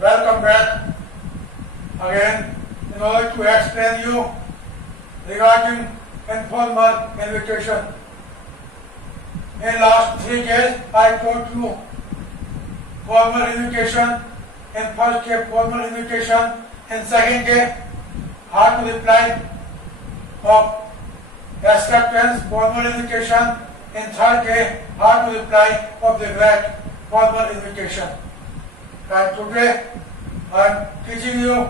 welcome back again in order to explain you regarding informal invitation. In last 3 days, I taught you formal invitation. In first day, formal invitation. In second day, how to reply of acceptance, formal invitation. In third day, how to reply of the regret, formal invitation. And today, I am teaching you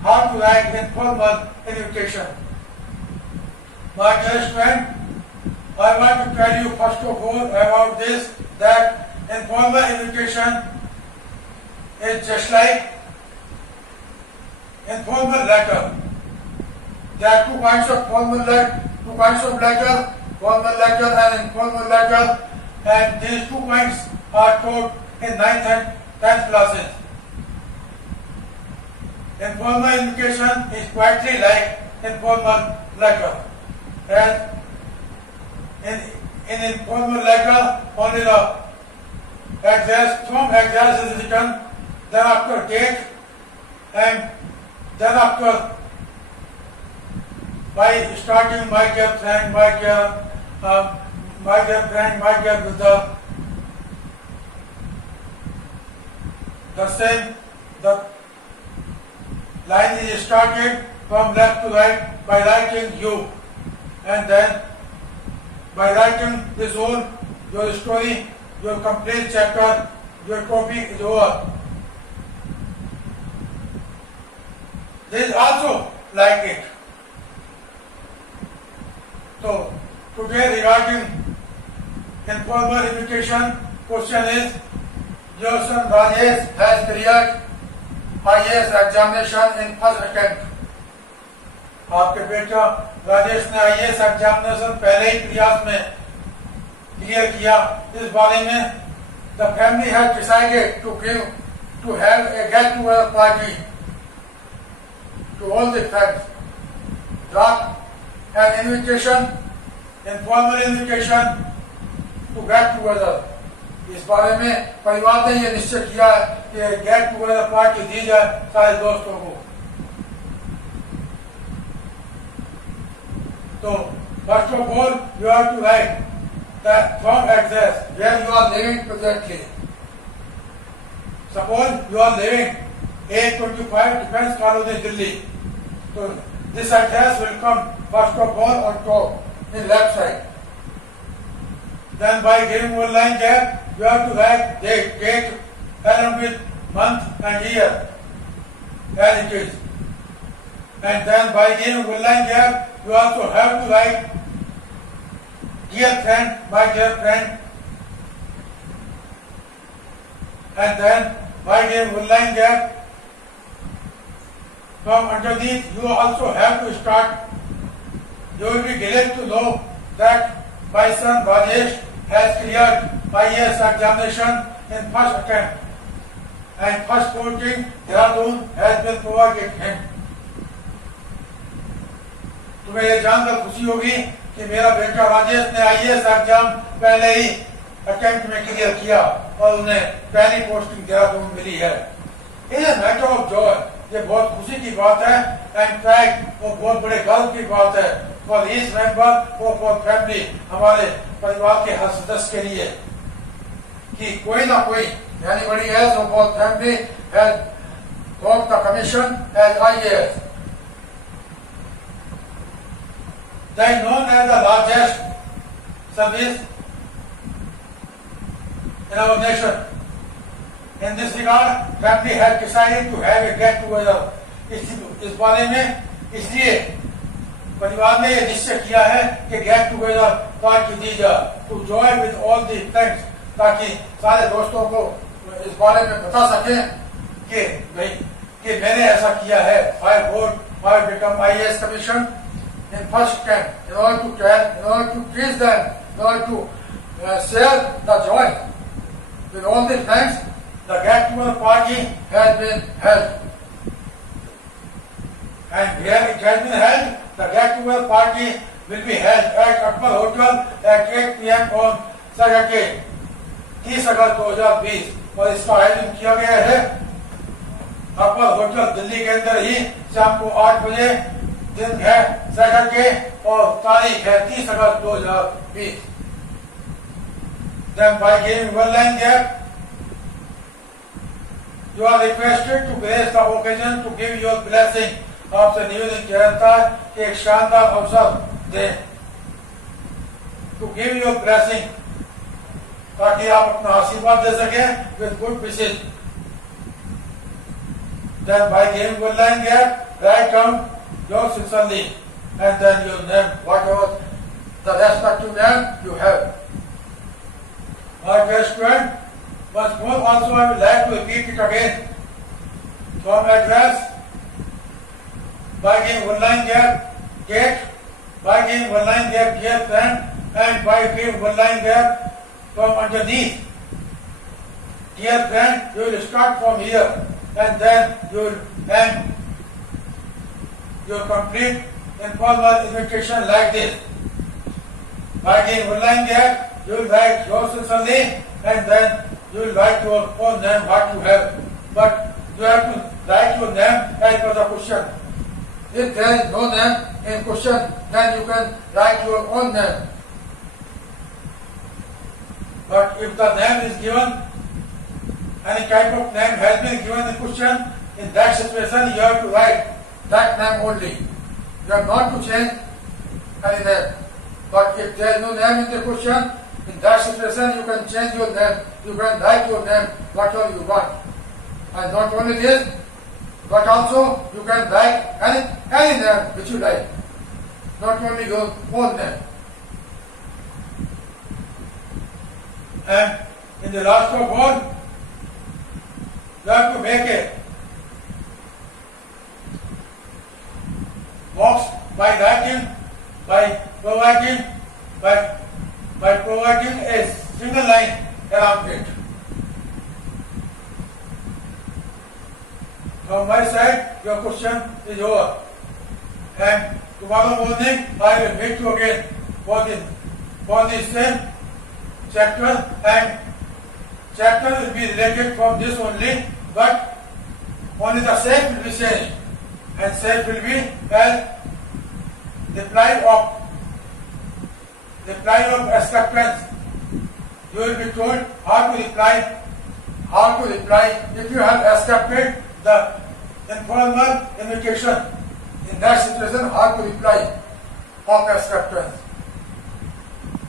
how to write informal invitation. My dear student, I want to tell you first of all about this, that informal invitation is just like informal letter. There are two kinds of letter, formal letter and informal letter, and these 2 kinds are taught in 9th and 10th classes. Informal invitation is quite like informal letter. And in informal letter, only the address, from address is written, then after date, and then after by starting my dear friend, my dear brother, the line is started from left to right by writing you, and then by writing this whole your story, your complete chapter, your topic is over. This is also like it. So today regarding informal invitation, question is, your son Rajesh has cleared IAS examination in first attempt. आपके बेटा राजेश ने IAS examination पहले ही प्रयास में clear किया. इस बारे में the family has decided to have a get together party to all the friends. Draft an invitation, informal invitation to get together. इस बारे में परिवार ने यह निश्चय किया कि गेट टुगेदर पार्टी दी जाए सारे दोस्तों को. तो first of all, you have to write that from address where you are living presently. Suppose you are living 825 Defence Colony, Delhi. So this address will come first of all on top in left side. Then by giving one line gap, you have to write date along with month and year as it is. And then by giving one line gap, you also have to write dear friend, my dear friend. And then by giving one line gap, from underneath you also have to start. You will be glad to know that my son Rajesh has cleared IAS examination in first attempt, and first coaching Dehradun has been provided him. तुम्हें यह जानकर खुशी होगी कि मेरा बेटा राजेश ने IAS exam पहले ही अटेम्प्ट में क्लियर किया और उन्हें पहली पोस्टिंग देहरादून मिली है. It is matter of Joy. ये बहुत खुशी की बात है. एंड फैक्ट वो बहुत बड़े गर्व की बात है फॉर ईच मेंबर और फॉर फैमिली, हमारे परिवार के हर सदस्य के लिए, कि कोई ना कोई एनीबडी एल्स और for family has got the commission as IAS. They are known as the largest service in our nation. In this regard, family has decided to have a get together. इस बारे में इसलिए परिवार ने यह निश्चय किया है कि गेट टुगेदर पार्टी दी जाए to joy with all the friends, ताकि सारे दोस्तों को इस बारे में बता सकें कि भाई कि मैंने ऐसा किया है. I become IAS commission in first attempt, in order to teach them, in order to share the joy with all the friends. The get together party has been held, and where it has been held, the get together party will be held at Akbar Hotel at 8 PM on Saturday 30 अगस्त 2020. और इसका आयोजन किया गया है hotel Delhi के अंदर ही शाम को 8 बजे, दिन है सैटरडे और तारीख है 30 अगस्त 2020। Then by giving one line gap, you are requested to grace the occasion to give your blessing. आपसे निवेदन किया जाता है कि एक शानदार अवसर दें, to give your blessing, ताकि आप अपना आशीर्वाद दे सकें with good wishes. Then by giving one line gap, write down your sincerely and then your name, whatever the respective name you have. My dear student, once more also I would like to repeat it again. From address, by giving one line gap, gate, by giving one line gap, dear friend, and by giving one line gap from underneath. Dear friend, you will start from here and then you will end your complete informal invitation like this. By giving one line gap, you will write your sincerely and then you will write your own name, what you have. But you have to write your name as per the question. If there is no name in question, then you can write your own name. But if the name is given, any type of name has been given in question, in that situation you have to write that name only. You have not to change any name. But if there is no name in the question, in that situation you can change your name. You can write your name whatever you want. And not only this, but also you can write any name which you like. Not only your own name. And in the last of all, you have to make a box by writing, by providing a single line around it. From my side, your question is over. And tomorrow morning, I will meet you again for the same chapter, and chapter will be related from this only, but only the same will be changed, and same will be as reply of acceptance. You will be told how to reply if you have accepted the informal invitation. In that situation, how to reply of acceptance.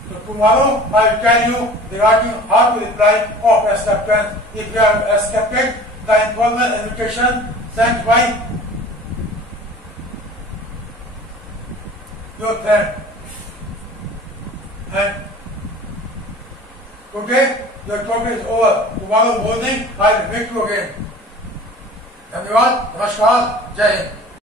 So tomorrow I will tell you regarding how to reply of acceptance if you have accepted the informal invitation sent by your friend. And today your talk is over. Tomorrow morning I will meet you again. धन्यवाद, नमस्कार, जय हिंद।